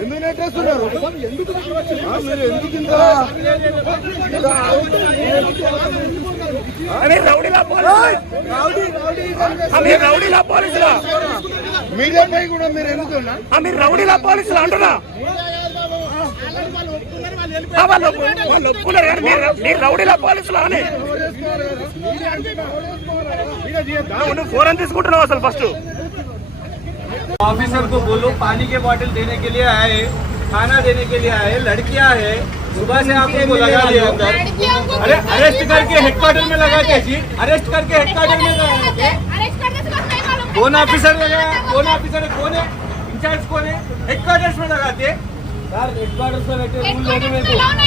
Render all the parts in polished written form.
ఎందుకు నెట్టేస్తున్నారు? మీరు ఎందుకు ఇంత రౌడీలా పోలీసులా? మీడియాపై కూడా మీరు ఎందుకు మీరు రౌడీలా పోలీసులు అంటున్నా? వాళ్ళు ఒప్పుకున్నారు కానీ మీరు రౌడీలా పోలీసులా అని నువ్వు ఫోన్ తీసుకుంటున్నావు అసలు? ఫస్ట్ ऑफिसर को बोलो पानी के बोतल देने के लिए आए, खाना देने के लिए आए, लड़कियां है, सुबह से आपको लगा दिया अंदर। अरे अरेस्ट करके हेडक्वार्टर में लगाते जी, अरेस्ट करके हेडक्वार्टर में लगाते। कौन ऑफिसर लगाया? कौन ऑफिसर है? कौन है इंचार्ज? कौन है? हेडक्वार्टर्स में लगाते यार। हेडक्वार्टर्स में बैठे रूल लेने में रूल ले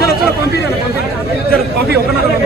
चलो चलो पंपी चलो पंपी पंपी